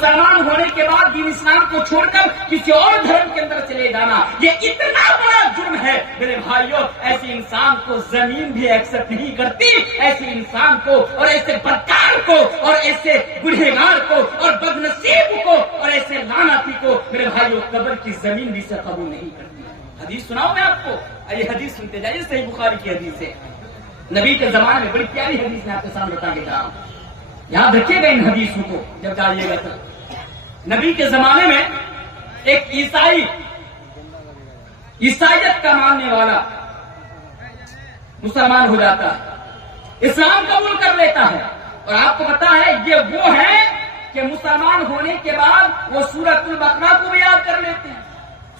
مسلمان ہونے کے بعد دین اسلام کو چھوڑ کر کسی اور دھرم کے اندر چلے جانا یہ اتنا بڑا جرم ہے میرے بھائیوں. ایسے انسان کو زمین بھی ایکسپٹ نہیں کرتی. ایسے انسان کو اور ایسے بدکار کو اور ایسے گنہگار کو اور بدنصیب کو اور ایسے لعنتی کو میرے بھائیوں قبر کی زمین بھی سے قبول نہیں کرتی. حدیث سناؤں میں آپ کو, یہ حدیث سنتے جائیے, صحیح بخاری کی حدیث ہے. نبی کے زمانے میں بڑی پیاری حدیث میں آپ کے سامنے بتا کے جا رہا ہوں, یاد رکھیے گا ان حدیثوں کو جب جائیے گا. تو نبی کے زمانے میں ایک عیسائیت کا ماننے والا مسلمان ہو جاتا ہے, اسلام قبول کر لیتا ہے. اور آپ کو پتا ہے یہ وہ ہے کہ مسلمان ہونے کے بعد وہ سورۃ البقرہ کو بھی یاد کر لیتے ہیں,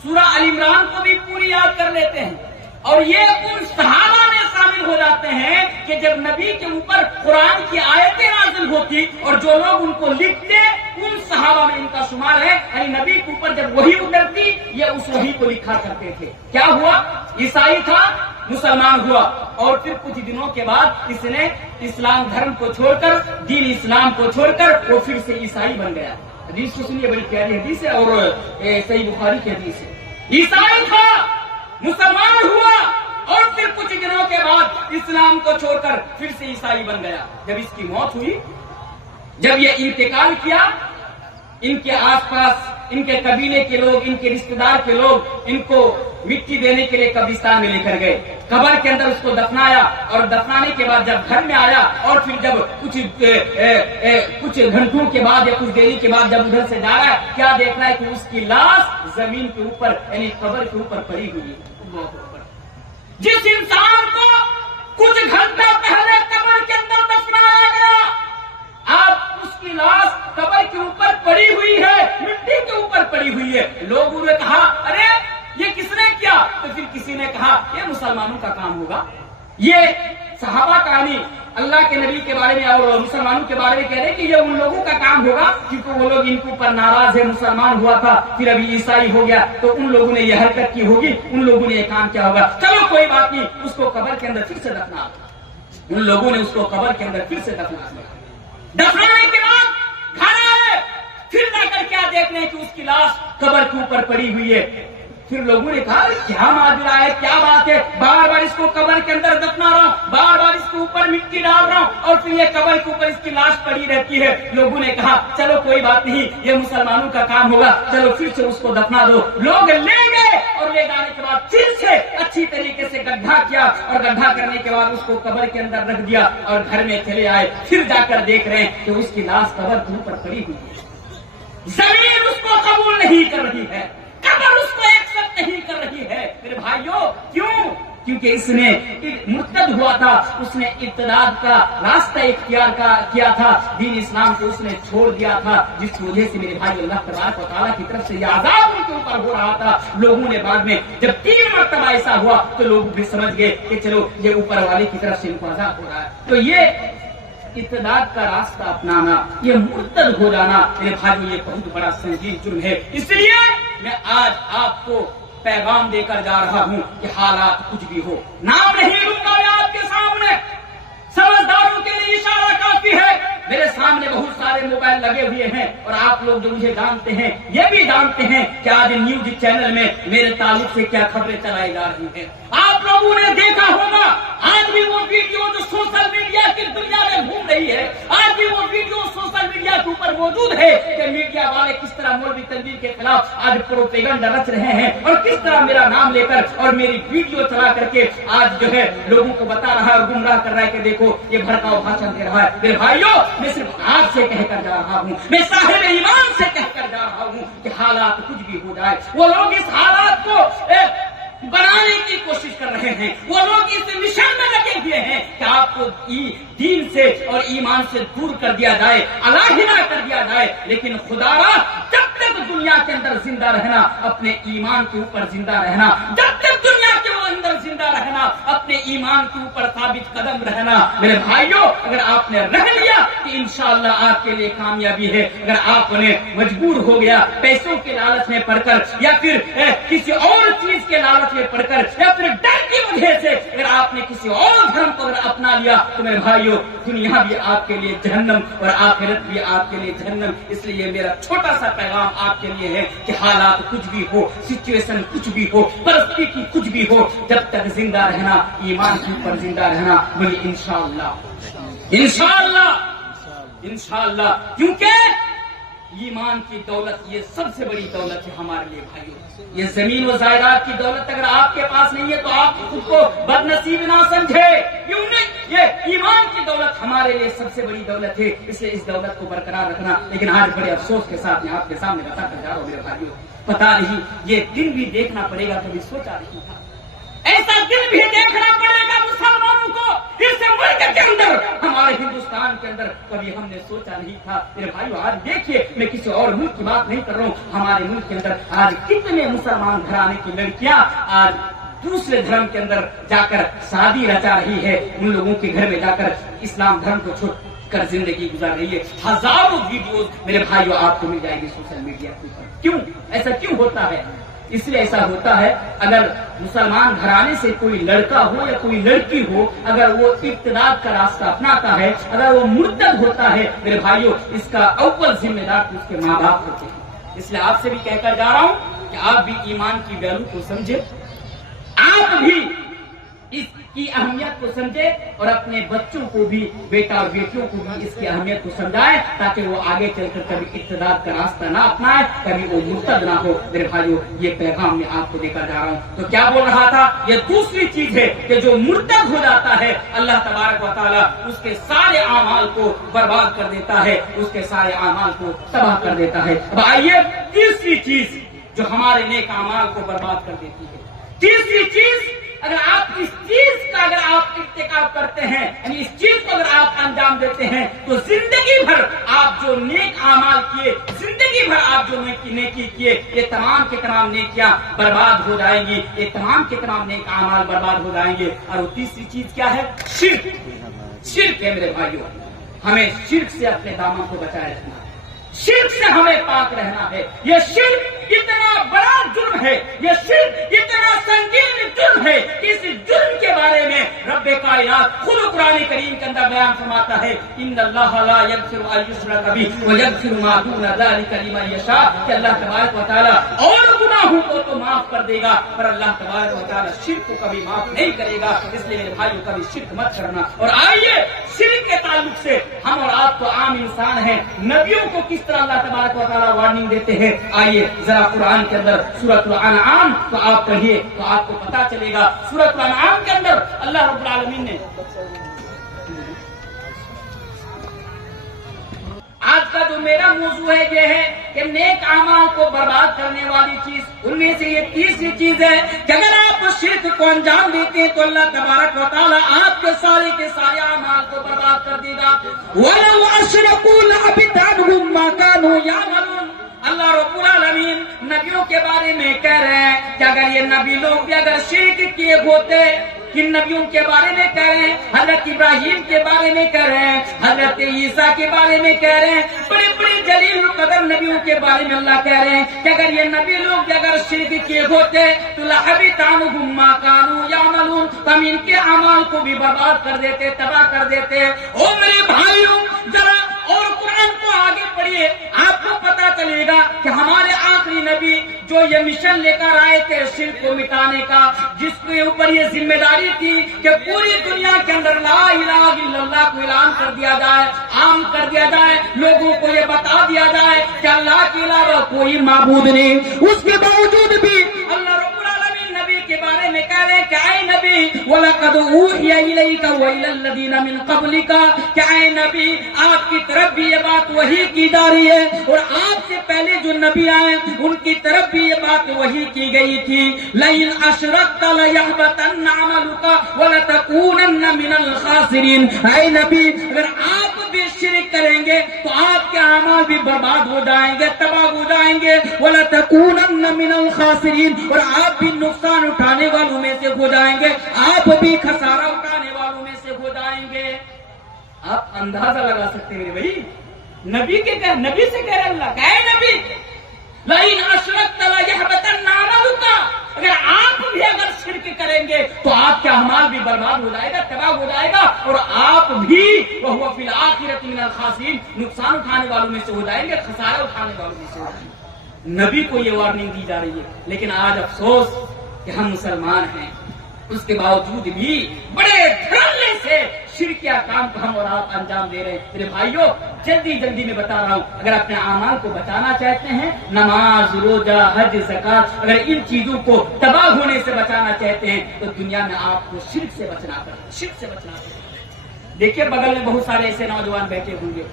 سورہ ال عمران کو بھی پوری یاد کر لیتے ہیں. اور یہ ان صحابہ میں شامل ہو جاتے ہیں کہ جب نبی کے اوپر قرآن کی آیتیں نازل ہوتی اور جو لوگ ان کو لکھتے ان صحابہ میں ان کا شمار ہے. یعنی نبی کے اوپر جب وحی اترتی یہ اس وحی کو لکھا کرتے تھے. کیا ہوا, عیسائی تھا, مسلمان ہوا, اور پھر کچھ دنوں کے بعد اس نے اسلام دھرم کو چھوڑ کر دین اسلام کو چھوڑ کر وہ پھر سے عیسائی بن گیا. حدیث کو سنیے, بڑی پیاری حدیث ہے اور صحیح بخاری کی حدیث ہے. عیسائی تھا, مسلمان ہوا, اور پھر کچھ دنوں کے بعد اسلام کو چھوڑ کر پھر سے عیسائی بن گیا. جب اس کی موت ہوئی, جب یہ انتقال کیا, ان کے آس پاس ان کے قبیلے کے لوگ, ان کے رشتے دار کے لوگ ان کو مٹی دینے کے لیے قبرستان میں لے کر گئے, قبر کے اندر اس کو دفنایا. اور دفنانے کے بعد جب گھر میں آیا اور پھر جب کچھ گھنٹوں کے بعد یا کچھ دیری کے بعد جب ادھر سے جا رہا ہے, کیا دیکھ رہا ہے کہ اس کی لاش زمین کے اوپر یعنی قبر کے اوپر پڑی ہوئی ہے. جس انسان کو کچھ گھنٹہ پہلے قبر کے اندر دفنایا گیا, آپ اس کی لاش قبر کے اوپر پڑی ہوئی ہے, مٹی کے اوپر پڑی ہوئی ہے. لوگوں نے کہا ارے یہ کس نے کیا؟ تو پھر کسی نے کہا یہ مسلمانوں کا کام ہوگا. یہ صحابہ کہانی اللہ کے نبی کے بارے میں اور مسلمانوں کے بارے میں کہہ رہے کہ یہ ان لوگوں کا کام ہوگا کیونکہ وہ لوگ ان کے اوپر ناراض ہے. مسلمان ہوا تھا پھر ابھی عیسائی ہو گیا تو ان لوگوں نے یہ حرکت کی ہوگی, ان لوگوں نے یہ کام کیا ہوگا. چلو کوئی بات نہیں, اس کو قبر کے اندر پھر سے دفنا. ان لوگوں نے اس کو قبر کے اندر پھر سے دفنانے کے بعد گھر آئے, پھر جا کر کیا دیکھ رہے ہیں کہ اس کی لاش قبر کے اوپر پڑی ہوئی ہے. پھر لوگوں نے کہا کیا ماجرا ہے, کیا بات ہے, بار بار اس کو قبر کے اندر دفنا رہا ہوں, بار بار اس کے اوپر مٹی ڈال رہا ہوں اور پھر یہ قبر کے اوپر اس کی لاش پڑی رہتی ہے. لوگوں نے کہا چلو کوئی بات نہیں, یہ مسلمانوں کا کام ہوگا, چلو پھر سے اس کو دفنا دو. لوگ لے گئے اور لے جانے کے بعد پھر سے اچھی طریقے سے گڈھا کیا اور گڈھا کرنے کے بعد اس کو قبر کے اندر رکھ دیا اور گھر میں چلے آئے. پھر جا کر دیکھ رہے ہیں کہ اس کی لاش قبر کے اوپر پڑی ہوئی ہے. زمین اس کو قبول نہیں کر رہی ہے, قبر اس کو ایکسپٹ نہیں کر رہی ہے. میرے بھائیوں کیوں؟ کیونکہ اس نے مرتد ہوا تھا, اس نے ارتداد کا راستہ اختیار کیا تھا, دین اسلام کو اس نے چھوڑ دیا تھا, جس کی وجہ سے میرے بھائی اللہ تبارک و تعالیٰ کی طرف سے یہ عذاب ان کے اوپر ہو رہا تھا. لوگوں نے بعد میں جب 3 مرتبہ ایسا ہوا تو لوگ بھی سمجھ گئے کہ چلو یہ اوپر والے کی طرف سے ان کو عذاب ہو رہا ہے. تو یہ ارتداد کا راستہ اپنانا, یہ مرتد ہو جانا میرے بھائی یہ بہت بڑا سنگین جرم ہے. اس لیے میں آج آپ کو پیغام دے کر جا رہا ہوں کہ حالات کچھ بھی ہو, نام نہیں لوں گا میں آپ کے سامنے, سمجھداروں کے لیے اشارہ کافی ہے. میرے سامنے بہت سارے موبائل لگے ہوئے ہیں اور آپ لوگ جو مجھے جانتے ہیں یہ بھی جانتے ہیں کہ آج نیوز چینل میں میرے تعلق سے کیا خبریں چلائی جا رہی ہیں. آپ لوگوں نے دیکھا ہوگا آج بھی وہ ویڈیو جو سوشل میڈیا کی دنیا میں گھوم رہی ہے, آج بھی وہ ویڈیو سوشل میڈیا کے اوپر موجود ہے کہ میڈیا والے کس طرح مولوی تنویر کے خلاف آج پروپیگنڈا رچ رہے ہیں اور کس طرح میرا نام لے کر اور میری ویڈیو چلا کر کے آج جو ہے لوگوں کو بتا رہا ہے اور گمراہ کر رہا ہے کہ دیکھو یہ بھڑکاؤ بھاشن دے رہا ہے. میرے بھائیوں میں صرف آپ سے کہہ کر جا رہا ہوں, میں صاحب ایمان سے کہہ کر جا رہا ہوں کہ حالات کچھ بھی ہو جائے, وہ لوگ اس حالات کو بنانے کی کوشش کر رہے ہیں, وہ لوگ اس مشن میں لگے ہوئے ہیں کہ آپ کو دین سے اور ایمان سے دور کر دیا جائے, علیحدہ کر دیا جائے. لیکن خدا را جب تک دنیا کے اندر زندہ رہنا, اپنے ایمان کے اوپر زندہ رہنا, جب تک دنیا کے اندر زندہ رہنا, اپنے ایمان کے اوپر ثابت قدم رہنا. میرے بھائیوں اگر آپ نے رہ لیا کہ انشاءاللہ آپ کے لیے کامیابی ہے. اگر آپ نے مجبور ہو گیا پیسوں کے لالچ میں پڑ کر یا پھر کسی اور چیز کے لالچ میں پڑ کر یا پھر ڈر की वजह से अगर आपने किसी और धर्म को अगर अपना लिया तो मेरे भाइयों, दुनिया भी आपके लिए जहन्नम और आखिरत भी आपके लिए जहन्नम। इसलिए मेरा छोटा सा पैगाम आपके लिए है कि हालात कुछ भी हो, सिचुएशन कुछ भी हो, परिस्थिति कुछ भी हो, जब तक जिंदा रहना, ईमान के ऊपर जिंदा रहना, बोले इंशाअल्लाह, इंशाअल्लाह, इंशाअल्लाह। क्योंकि ईमान की दौलत ये सबसे बड़ी दौलत है हमारे लिए भाइयों। ये जमीन और जायदाद की दौलत अगर आपके पास नहीं है तो आप खुद को बदनसीब ना समझे। क्यों नहीं? ये ईमान की दौलत हमारे लिए सबसे बड़ी दौलत है, इसलिए इस दौलत को बरकरार रखना। लेकिन आज बड़े अफसोस के साथ मैं आपके सामने बताकर जा रहा हूँ मेरे भाइयों, पता नहीं ये दिन भी देखना पड़ेगा, कभी सोचा नहीं था ऐसा दिन भी देखना पड़ेगा मुसलमानों को इस मुल्क के अंदर, हमारे हिंदुस्तान के अंदर। कभी हमने सोचा नहीं था मेरे भाइयों। आज देखिए, मैं किसी और मुल्क की बात नहीं कर रहा हूँ, हमारे मुल्क के अंदर आज कितने मुसलमान घराने की लड़कियां आज दूसरे धर्म के अंदर जाकर शादी रचा रही है, उन लोगों के घर में जाकर इस्लाम धर्म को छोड़ कर जिंदगी गुजार रही है। हजारों वीडियोस मेरे भाइयों आपको मिल जाएगी सोशल मीडिया के ऊपर। क्यों ऐसा क्यों होता है? इसलिए ऐसा होता है, अगर मुसलमान घराने से कोई लड़का हो या कोई लड़की हो, अगर वो इब्तिदाद का रास्ता अपनाता है, अगर वो मुर्तद होता है मेरे भाइयों, इसका अव्वल जिम्मेदार उसके माँ बाप होते हैं। इसलिए आपसे भी कहकर जा रहा हूँ कि आप भी ईमान की वैल्यू को समझे, आप भी इसकी अहमियत को समझे और अपने बच्चों को भी, बेटा और बेटियों को भी इसकी अहमियत को समझाए, ताकि वो आगे चलकर कभी इब्तिदाद का रास्ता ना अपनाए, कभी वो मुर्तद ना हो। मेरे भाइयों, ये पैगाम मैं आपको देकर जा रहा हूँ। तो क्या बोल रहा था? ये दूसरी चीज है कि जो मुर्तद हो जाता है, अल्लाह तबारक व तआला उसके सारे आमाल को बर्बाद कर देता है, उसके सारे आमाल को तबाह कर देता है। अब आइए तीसरी चीज जो हमारे नेक आमाल को बर्बाद कर देती है। तीसरी चीज, अगर आप इस चीज का अगर आप इर्तिकाब करते हैं, यानी इस चीज को अगर आप अंजाम देते हैं, तो जिंदगी भर आप जो नेक आमाल किए, जिंदगी भर आप जो नेकी किए, ये तमाम के तमाम नेकियां बर्बाद हो जाएंगी, ये तमाम के तमाम नेक आमाल बर्बाद हो जाएंगे। और वो तीसरी चीज क्या है? शिर्क। शिर्क है मेरे भाइयों, हमें शिर्क से अपने दामन को बचाए रखना है, शिर्क से हमें पाक रहना है। ये शिर्क इतना बड़ा जुर्म है, ये शिर्क इतना संगीन जुर्म है कि इस जुर्म के बारे में रब्बे कायनात खुद कुरान करीम के अंदर बयान फरमाता है, इन्नल्लाह ला यगफिरु अन युश्रक बिही व यगफिरु मा दूना ज़ालिका लिमन यशा, कि अल्लाह तबारक व तआला और गुनाहों को तो माफ कर देगा, पर अल्लाह तबारक व तआला शिर्क को कभी माफ नहीं करेगा। इसलिए मेरे भाइयों, कभी शिर्क मत करना। और आइए, शिर्क के ताल्लुक से हम और आप तो आम इंसान हैं, नबियों को किस तरह अल्लाह तबारक व तआला वार्निंग देते हैं, आइए जरा कुरान के अंदर सूरह अनआम तो आप पढ़िए तो आपको पता चलेगा। सूरह अनआम के अंदर अल्लाह रब्बुल आलमीन ने, आज का जो मेरा मौजू है ये है कि नेक आमाल को बर्बाद करने वाली चीज, उनमें से ये तीसरी चीज है कि अगर आप शिर्क को अंजाम देते हैं तो अल्लाह तबारक व तआला आपके सारे के सारे आमाल को बर्बाद कर देगा। वलौ अशरकू लहबिता अन्हुम मा कानू यअमलून। अल्लाह रब्बुल आलमीन नबियों के बारे में कह रहे हैं कि अगर ये नबी लोग भी अगर शिर्क किए होते, किन नबियों के बारे में कह रहे हैं? हजरत इब्राहिम के बारे में कह रहे हैं, हजरत ईसा के बारे में कह रहे हैं, बड़े बड़े जलील कदर नबियों के बारे में अल्लाह कह रहे हैं कि अगर ये नबी लोग भी अगर शिर्क किए होते तो लहबिता अन्हुम मा कानू यअमलून, हम इनके अमाल को भी बर्बाद कर देते, तबाह कर देते। ओ मेरे भाइयों, जरा और कुरान को आगे पढ़िए, आपको पता चलेगा कि हमारे आखिरी नबी जो ये मिशन लेकर आए थे शिर्क को मिटाने का, जिसके ऊपर ये जिम्मेदारी थी कि पूरी दुनिया के अंदर ला इलाहा इल्लल्लाह को ऐलान कर दिया जाए, आम कर दिया जाए, लोगों को ये बता दिया जाए कि अल्लाह के अलावा कोई माबूद नहीं। उसके बावजूद भी अल्लाह रब्बुल आलमीन नबी के बारे में कह रहे हैं कि ऐ नबी वलक़द ऊहिया इलैका व इलल लज़ीना मिन क़ब्लिका, कि ऐ नबी आपकी तरफ भी ये बात वही की जा रही है और आपसे पहले जो नबी आए उनकी तरफ भी ये बात वही की गई थी। लइन अशरकता लयहबतन्ना अमलुका व लतकूनन्ना मिनल खासिरीन। ऐ नबी, अगर आप भी शिर्क करेंगे तो आपके अमाल भी बर्बाद हो जाएंगे, तबाह हो जाएंगे। व लतकूनन्ना मिनल खासिरीन, और आप भी नुकसान उठाने वालों में से हो जाएंगे, आप भी खसारा उठाने वालों में से हो जाएंगे। आप अंदाजा लगा सकते हैं मेरे भाई, नबी से कह रहे अल्लाह, है नबी लइन अशरकता लयहबतन्ना अमलुका, अगर आप भी अगर शिरक करेंगे तो आपका अमाल भी बर्बाद हो जाएगा, तबाह हो जाएगा, और आप भी वहुवा फिल आखिरति मिनल खासिरीन, नुकसान उठाने वालों में से हो जाएंगे, खसारा उठाने वालों में से हो जाएंगे। नबी को ये वार्निंग दी जा रही है, लेकिन आज अफसोस कि हम मुसलमान हैं, उसके बावजूद भी बड़े धड़ल्ले से शिरकिया काम को हम और आप अंजाम दे रहे हैं। मेरे भाइयों, जल्दी जल्दी में बता रहा हूँ, अगर अपने आमाल को बचाना चाहते हैं, नमाज, रोजा, हज, ज़कात, अगर इन चीजों को तबाह होने से बचाना चाहते हैं तो दुनिया में आपको शिर्क से बचना पड़ेगा, शिर्क से बचना पड़ेगा। देखिए, बगल में बहुत सारे ऐसे नौजवान बैठे होंगे,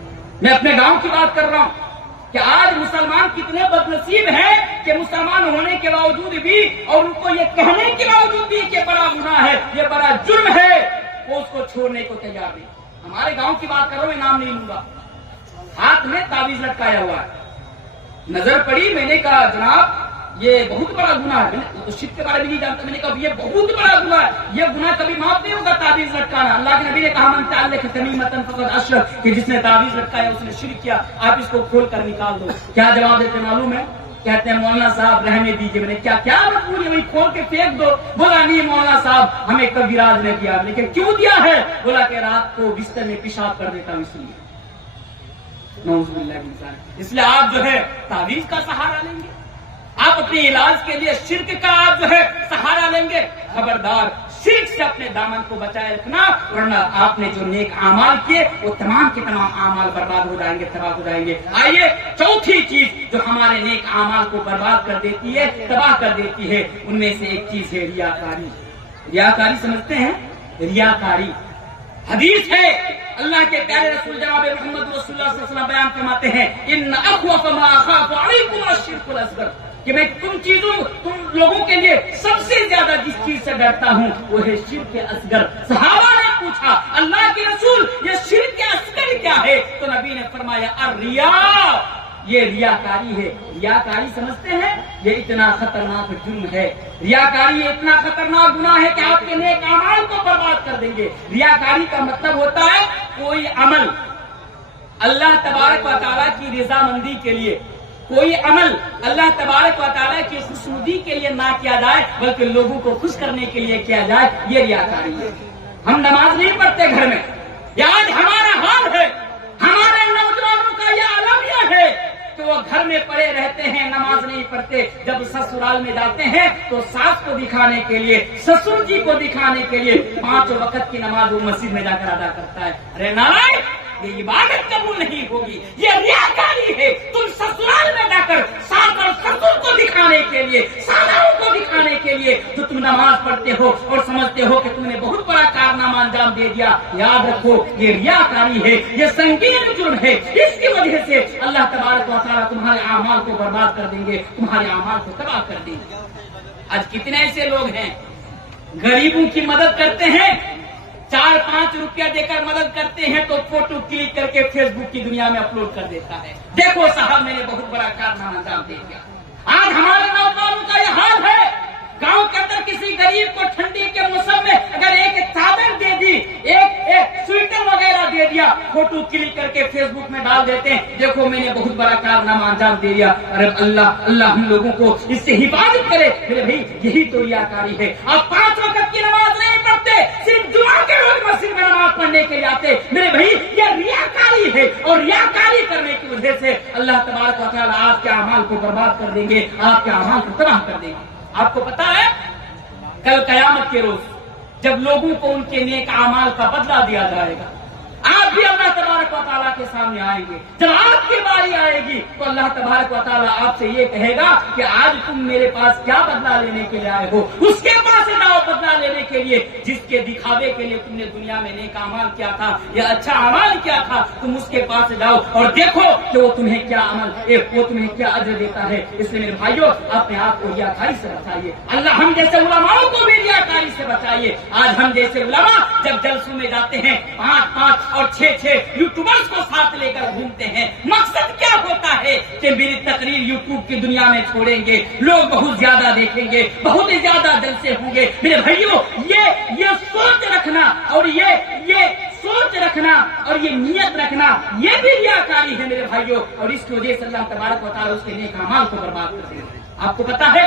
मैं अपने गांव की बात कर रहा हूँ कि आज मुसलमान कितने बदनसीब हैं कि मुसलमान होने के बावजूद भी और उनको ये कहने के बावजूद भी कि बड़ा गुनाह है, ये बड़ा जुर्म है, वो उसको छोड़ने को तैयार नहीं। हमारे गांव की बात कर रहा हूं, मैं नाम नहीं लूंगा, हाथ में ताबीज लटकाया हुआ है, नजर पड़ी, मैंने कहा जनाब ये बहुत बड़ा गुनाह है। मैंने तो शिर्क के बारे में नहीं जानता, मैंने कहा ये बहुत बड़ा गुनाह है, ये गुनाह कभी माफ नहीं होगा ताबीज लटकाना। अल्लाह के नबी ने कहा मन तअल्लक़ तमीमतन फक़द अशरक, कि जिसने ताबीज लटकाया उसने शिर्क किया, आप इसको खोल कर निकाल दो। क्या जवाब देते मालूम है? कहते हैं मौलाना साहब रहने दीजिए। मैंने क्या क्या मजबूरी, वही खोल के फेंक दो। बोला नहीं मौलाना साहब, हमें कभी राज नहीं दिया। लेकिन क्यों दिया है? बोला कि रात को बिस्तर में पेशाब कर देता हूं इसलिए। नऊज़ुबिल्लाह। इसलिए आप जो है ताबीज का सहारा लेंगे, आप अपने इलाज के लिए शिर्क का आप जो है सहारा लेंगे। खबरदार, शिर्क से अपने दामन को बचाए रखना, वरना आपने जो नेक आमाल किए वो तमाम के तमाम आमाल बर्बाद हो जाएंगे, तबाह हो जाएंगे। आइए, चौथी चीज जो हमारे नेक आमाल को बर्बाद कर देती है, तबाह कर देती है, उनमें से एक चीज है रियाकारी। रियाकारी समझते हैं? रियाकारी हदीस है, अल्लाह के प्यारे रसूल जनाब मोहम्मद रसूलुल्लाह सल्लल्लाहु अलैहि वसल्लम बयान फरमाते हैं, इन्न अख़्वफ़ मा अख़ाफ़ु अलैकुम अश्शिर्कुल असग़र, कि मैं तुम लोगों के लिए सबसे ज्यादा जिस चीज से डरता हूँ वो है शिर्क असगर। सहाबा ने पूछा, अल्लाह के रसूल ये शिर्क असगर क्या है? तो नबी ने फरमाया अर्रिया, ये रियाकारी है। रियाकारी समझते हैं? ये इतना खतरनाक जुर्म है, रियाकारी ये इतना खतरनाक गुनाह है कि आपके नेक अमाल को बर्बाद कर देंगे। रियाकारी का मतलब होता है कोई अमल अल्लाह तबारक व तआला की रजामंदी के लिए, कोई अमल अल्लाह तबारक व तआला की खुशनुदी के लिए ना किया जाए बल्कि लोगों को खुश करने के लिए किया जाए, ये रियाकारी है। हम नमाज नहीं पढ़ते घर में, ये आज हमारा हाल है, हमारे नौजवानों का यह अलमिया है कि वो घर में पड़े रहते हैं, नमाज नहीं पढ़ते। जब ससुराल में जाते हैं तो सास को दिखाने के लिए, ससुर जी को दिखाने के लिए 5 वक्त की नमाज वो मस्जिद में जाकर अदा करता है। अरे नारायण, ये इबादत कबूल नहीं होगी, ये रियाकारी है। तुम ससुराल में जाकर सास और ससुर को दिखाने के लिए, सालाओं को दिखाने के लिए जो तुम नमाज पढ़ते हो और समझते हो कि तुमने बहुत बड़ा कारनामा अंजाम दे दिया, याद रखो ये रियाकारी है, ये संगीन जुर्म है। इसकी वजह से अल्लाह तबारक व तआला तुम्हारे आमाल को बर्बाद कर देंगे, तुम्हारे आमाल को तबाह कर देंगे। आज कितने ऐसे लोग हैं गरीबों की मदद करते हैं, 4-5 रुपया देकर मदद करते हैं तो फोटो क्लिक करके फेसबुक की दुनिया में अपलोड कर देता है, देखो साहब मैंने बहुत बड़ा कारनामा अंजाम दे दिया। आज हमारे नौजवानों का यह हाल है, गांव के अंदर किसी गरीब को ठंडी के मौसम में अगर एक चादर दे दी, एक स्वेटर वगैरह दे दिया, फोटो क्लिक करके फेसबुक में डाल देते हैं, देखो मैंने बहुत बड़ा कारनामा अंजाम दे दिया। अरे अल्लाह अल्लाह हम लोगों को इससे हिफाजत करे। मेरे भाई यही तो रियाकारी है। आप 5 वक्त की नमाज नहीं पढ़ते, सिर्फ जुमा के रोज मस्जिद में नमाज पढ़ने के लिए आते, मेरे भाई ये रियाकारी है। और रियाकारी करने की वजह से अल्लाह तबारक व तआला आपके अमाल को बर्बाद कर देंगे, आपके अमाल को तबाह कर देंगे। आपको पता है कल कयामत के रोज जब लोगों को उनके नेक अमाल का बदला दिया जाएगा, आप भी अल्लाह तबारक व तआला के सामने आएंगे। जब आपकी बारी आएगी तो अल्लाह तबारक व तआला आपसे ये कहेगा कि आज तुम मेरे पास क्या बदला लेने के लिए आए हो? उसके पास जाओ बदला लेने के लिए, जिसके दिखावे के लिए तुमने दुनिया में नेक अमाल किया था या अच्छा अमाल किया था, तुम उसके पास जाओ और देखो कि वो तुम्हें क्या अमल, वो तुम्हें क्या अजर देता है। इसलिए मेरे भाइयों, अपने आप को रियाकारी से बचाइए। अल्लाह हम जैसे उलमाओं को भी रियाकारी से बचाइए। आज हम जैसे उलमा जब जलसों में जाते हैं 5-5 और 6-6 यूट्यूबर्स को साथ लेकर घूमते हैं, मकसद क्या होता है कि मेरी तकरीर यूट्यूब की दुनिया में छोड़ेंगे, लोग बहुत ज्यादा देखेंगे, बहुत ही ज्यादा जलसे होंगे। मेरे भाइयों, ये सोच रखना और ये सोच रखना और ये नियत रखना, ये भी रियाकारी है मेरे भाइयों। और इसकी वजह से अल्लाह तबारक व तआला उसके नेक अमाल को बर्बाद कर देते हैं। आपको पता है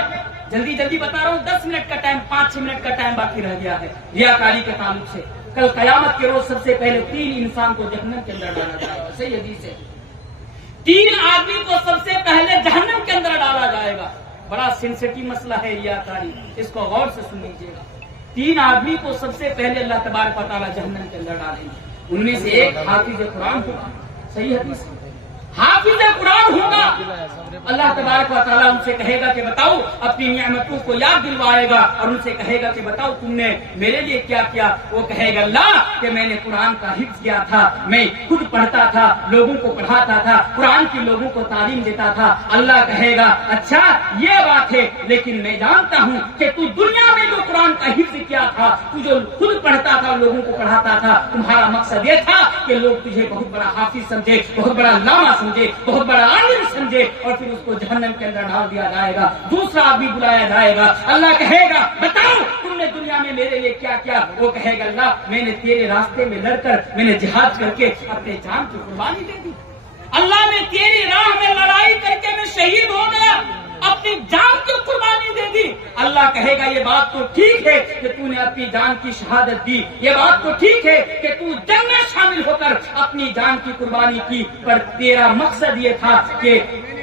جلدی جلدی بتا رہا ہوں، 10 منٹ کا ٹائم، 5-6 منٹ کا ٹائم باقی رہ گیا ہے ریاکاری کے تعلق سے۔ کل قیامت کے روز سب سے پہلے 3 انسان کو جہنم کے اندر ڈالا جائے گا، صحیح حدیث ہے۔ 3 آدمی کو سب سے پہلے جہنم کے اندر ڈالا جائے گا۔ بڑا سینسٹیو مسئلہ ہے ریاکاری، اس کو غور سے سن لیجیے گا۔ 3 آدمی کو سب سے پہلے اللہ تبارک و تعالیٰ جہنم کے اندر ڈالیں گے۔ ان میں سے ایک حافظ قرآن ہوگا، صحیح حدیث ہے، حافظ قرآن ہوگا۔ اللہ تبارک و تعالیٰ ان سے کہے گا کہ بتاؤ، اپنی نعمتوں کو یاد دلوائے گا اور ان سے کہے گا کہ بتاؤ تم نے میرے لیے کیا کیا۔ وہ کہے گا اللہ کہ میں نے قرآن کا حفظ کیا تھا، میں خود پڑھتا تھا، لوگوں کو پڑھاتا تھا، قرآن کی لوگوں کو تعلیم دیتا تھا۔ اللہ کہے گا اچھا یہ بات ہے، لیکن میں جانتا ہوں کہ تو دنیا میں جو قرآن کا حفظ کیا تھا، تو جو خود پڑھتا تھا، لوگوں کو پڑھاتا تھا، تمہارا مقصد یہ تھا کہ لوگ تجھے بہت بڑا حافظ سمجھے، بہت بڑا علامہ سمجھے، بہت بڑا عالم سمجھے، اور پھر اس کو جہنم کے اندر ڈال دیا جائے گا۔ دوسرا آدمی بلایا جائے گا، اللہ کہے گا بتاؤ تم نے دنیا میں میرے لیے کیا کیا۔ وہ کہے گا اللہ میں نے تیرے راستے میں لڑ کر، میں نے جہاد کر کے اپنے جان کی قربانی دے دی، اللہ نے تیری راہ میں لڑائی کر کے میں شہید ہو گیا، اپنی جان کی قربانی دے دی۔ اللہ کہے گا یہ بات تو ٹھیک ہے کہ تو نے اپنی جان کی شہادت دی، یہ بات تو ٹھیک ہے کہ تو جنگ میں شامل ہو کر اپنی جان کی قربانی کی، پر تیرا مقصد یہ تھا کہ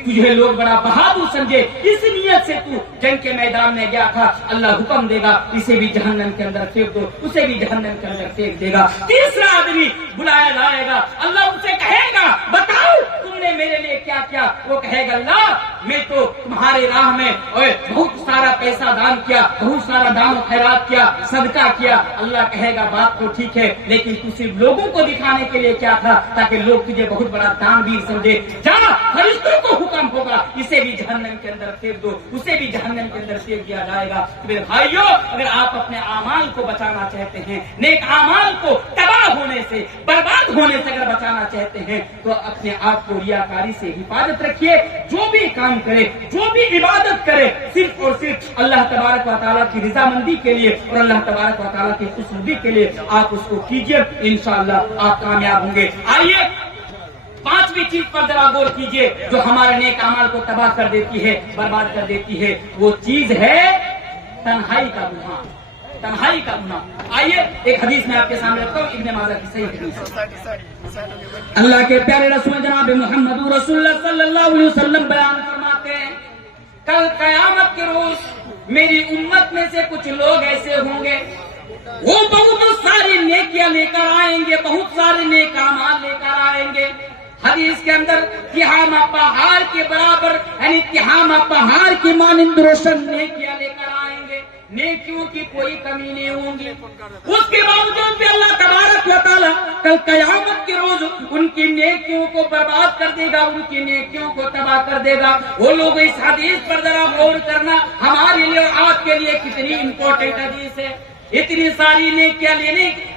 تجھے لوگ بڑا بہادر سمجھے، اس نیت سے تو جنگ کے میدان میں گیا تھا۔ اللہ حکم دے گا اسے بھی جہنم کے اندر پھینک دو، اسے بھی جہنم کے اندر پھینک دے گا۔ تیسرا آدمی بلایا جائے گا، اللہ ان سے کہے گا بتاؤ تم نے میرے لیے کیا کیا۔ وہ کہے گا اللہ میں تو تمہاری راہ میں بہت سارا پیسہ دان کیا، بہت سارا دان و خیرات کیا، صدقہ کیا۔ اللہ کہے گا بات تو ٹھیک ہے، لیکن تو صرف لوگوں کو دکھانے کے لیے کیا تھا، تاکہ لوگ تجھے بہت بڑا دانویر سمجھے۔ جا فرشتوں کو حکم ہوگا اسے بھی جہنم کے اندر پھینک دو، اسے بھی جہنم کے اندر پھینک دیا جائے گا۔ میرے بھائیوں اگر آپ اپنے اعمال کو بچانا چاہتے ہیں، نیک اعمال کو تباہ ہونے سے، برباد ہونے سے اگر بچانا چاہتے ہیں، تو اپنے آپ کو ریاکاری سے حفاظت رکھیے۔ جو بھی کام کرے، جو بھی عبادت کرے، صرف اور صرف اللہ تبارک و تعالیٰ کی رضامندی کے لیے اور اللہ تبارک و تعالیٰ کی خوشنودی کے لیے آپ اس کو کیجیے، انشاءاللہ آپ کامیاب ہوں گے۔ آئیے 5ویں چیز پر ذرا غور کیجیے جو ہمارے نیک اعمال کو تباہ کر دیتی ہے، برباد کر دیتی ہے، وہ چیز ہے تنہائی کا گناہ، تنہائی کا گناہ۔ آئیے ایک حدیث میں آپ کے سامنے رکھتا ہوں، ابن ماجہ کی صحیح حدیث۔ اللہ کے پیارے رسول جناب محمد رسول اللہ صلی اللہ علیہ وسلم بیان فرماتے ہیں کل قیامت کے روز میری امت میں سے کچھ لوگ ایسے ہوں گے، وہ بہت ساری نیکیاں لے کر آئیں گے، بہت سارے نیک اعمال لے کر آئیں گے۔ حدیث کے اندر تہامہ پہاڑ کے برابر، یعنی تہامہ پہاڑ کی مانند روشن نیکیاں لے کر آئیں گے، نیکیوں کی کوئی کمی نہیں ہوں گی۔ اس کے باوجود بھی اللہ تبارک و تعالیٰ کل قیامت کے روز ان کی نیکیوں کو برباد کر دے گا، ان کی نیکیوں کو تباہ کر دے گا۔ وہ لوگ اس حدیث پر ذرا غور کرنا، ہمارے لیے آپ کے لیے کتنی امپورٹنٹ حدیث ہے۔ اتنی ساری نیکیاں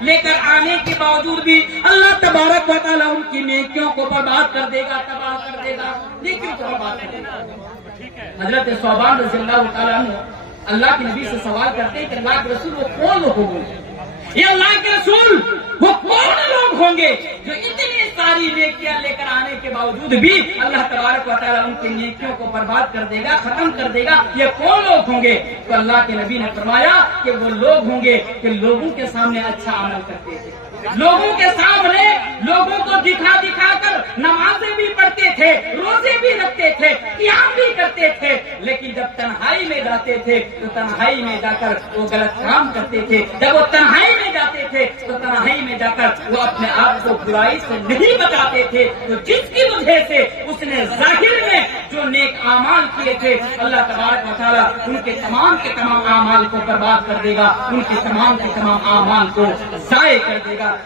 لے کر آنے کے باوجود بھی اللہ تبارک و تعالیٰ ان کی نیکیوں کو برباد کر دے گا، تباہ کر دے گا، نیکیوں کو برباد کر دے گا۔ حضرت ثوبان رضی اللہ تعالیٰ عنہ اللہ کے نبی سے سوال کرتے ہیں کہ اللہ کے رسول وہ کون لوگ ہوں گے، یہ اللہ کے رسول وہ کون لوگ ہوں گے جو اتنی ساری نیکیاں لے کر آنے کے باوجود بھی اللہ تبارک و تعالیٰ ان کی نیکیوں کو برباد کر دے گا، ختم کر دے گا، یہ کون لوگ ہوں گے؟ تو اللہ کے نبی نے فرمایا کہ وہ لوگ ہوں گے کہ لوگوں کے سامنے اچھا عمل کرتے تھے، لوگوں کے سامنے لوگوں کو دکھا دکھا کر نمازیں بھی پڑھتے تھے، روزے بھی رکھتے تھے، قیام بھی کرتے تھے، لیکن جب تنہائی میں جاتے تھے تو تنہائی میں جا کر وہ غلط کام کرتے تھے۔ جب وہ تنہائی میں جاتے تھے تو تنہائی میں جا کر وہ اپنے آپ کو برائی سے نہیں بچاتے تھے، تو جس کی وجہ سے اس نے ظاہر میں جو نیک اعمال کیے تھے اللہ تبارک و تعالیٰ ان کے تمام اعمال کو برباد کر دے گا، ان کے تمام اعمال کو ضائع کر دے گا۔